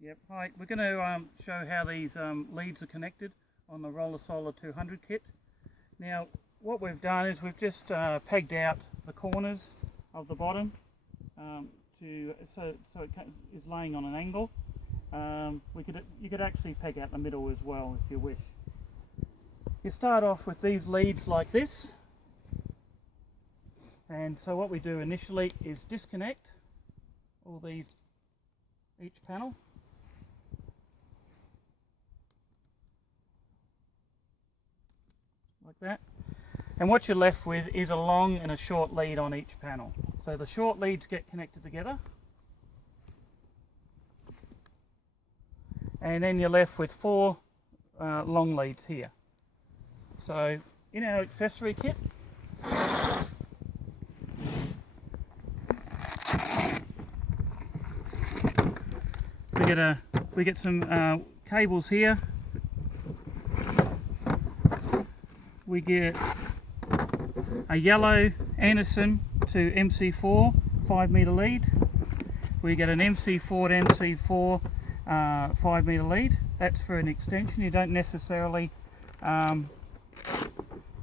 Yep, hi. We're going to show how these leads are connected on the Rolasolar 200 kit. Now, what we've done is we've just pegged out the corners of the bottom so it is laying on an angle. You could actually peg out the middle as well if you wish. You start off with these leads like this, and so what we do initially is disconnect all these, each panel. Like that, and what you're left with is a long and a short lead on each panel. So the short leads get connected together, and then you're left with 4 long leads here. So in our accessory kit, we get some cables here. We get a yellow Anderson to MC4 5-meter lead. We get an MC4 to MC4 5-meter lead. That's for an extension. You don't necessarily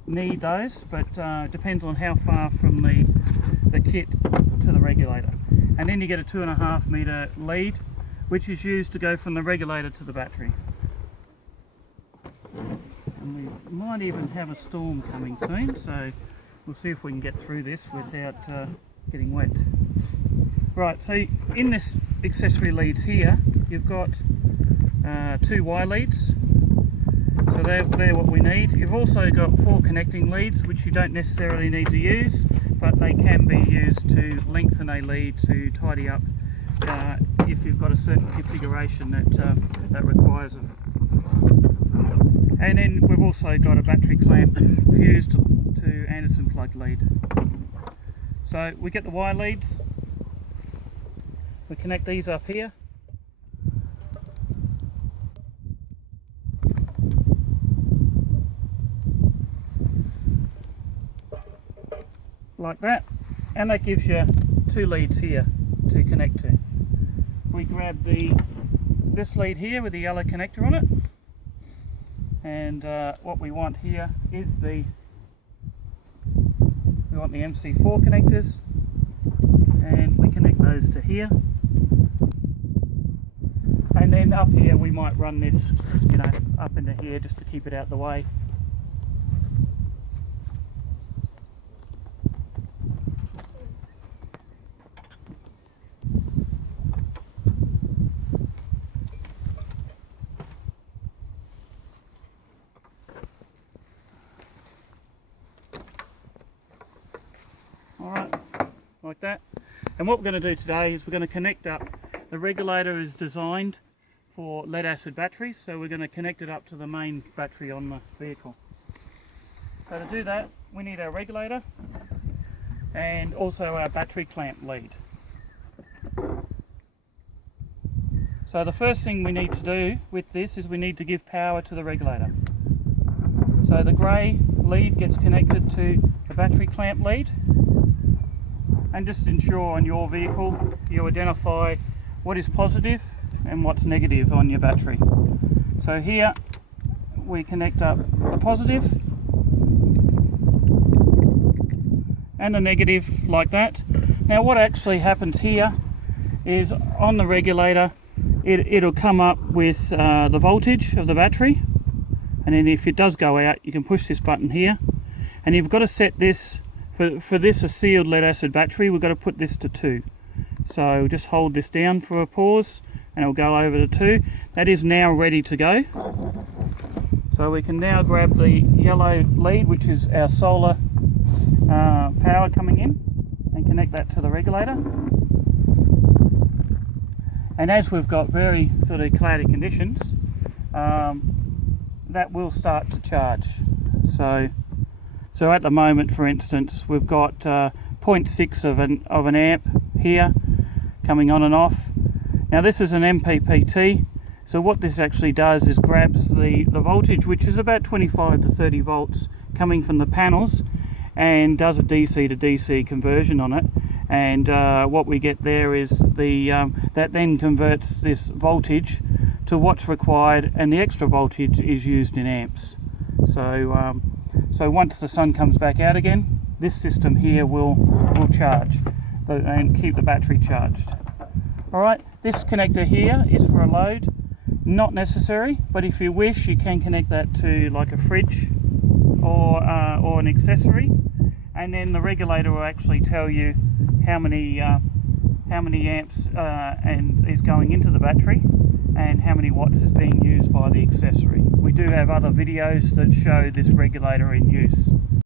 need those, but depends on how far from the kit to the regulator. And then you get a 2.5 meter lead, which is used to go from the regulator to the battery. And we might even have a storm coming soon, so we'll see if we can get through this without getting wet. Right, so in this accessory leads here, you've got 2 Y leads, so they're what we need. You've also got 4 connecting leads, which you don't necessarily need to use, but they can be used to lengthen a lead to tidy up if you've got a certain configuration that requires them. And then we've also got a battery clamp fused to Anderson plug lead. So we get the Y leads, we connect these up here. Like that, and that gives you 2 leads here to connect to. We grab this lead here with the yellow connector on it. And what we want here is we want the MC4 connectors, and we connect those to here. And then up here we might run this, up into here just to keep it out of the way. Alright, like that. And what we're going to do today is we're going to connect up. The regulator is designed for lead acid batteries, so we're going to connect it up to the main battery on the vehicle. So to do that, we need our regulator and also our battery clamp lead. So the first thing we need to do with this is we need to give power to the regulator. So the grey lead gets connected to the battery clamp lead. And just ensure on your vehicle you identify what is positive and what's negative on your battery. So here we connect up the positive and the negative like that. Now what actually happens here is on the regulator it'll come up with the voltage of the battery, and then if it does go out you can push this button here, and you've got to set this. For this, a sealed lead acid battery, we've got to put this to 2. So just hold this down for a pause and it'll go over to 2. That is now ready to go. So we can now grab the yellow lead, which is our solar power coming in, and connect that to the regulator. And as we've got very sort of cloudy conditions, that will start to charge. So at the moment, for instance, we've got 0.6 of an amp here coming on and off. Now this is an MPPT, so what this actually does is grabs the voltage, which is about 25 to 30 volts coming from the panels, and does a DC to DC conversion on it, and what we get there is that then converts this voltage to what's required, and the extra voltage is used in amps. So once the sun comes back out again, this system here will charge and keep the battery charged. Alright, this connector here is for a load, not necessary, but if you wish you can connect that to like a fridge or an accessory, and then the regulator will actually tell you how many amps and is going into the battery and how many watts is being used by the accessory. We do have other videos that show this regulator in use.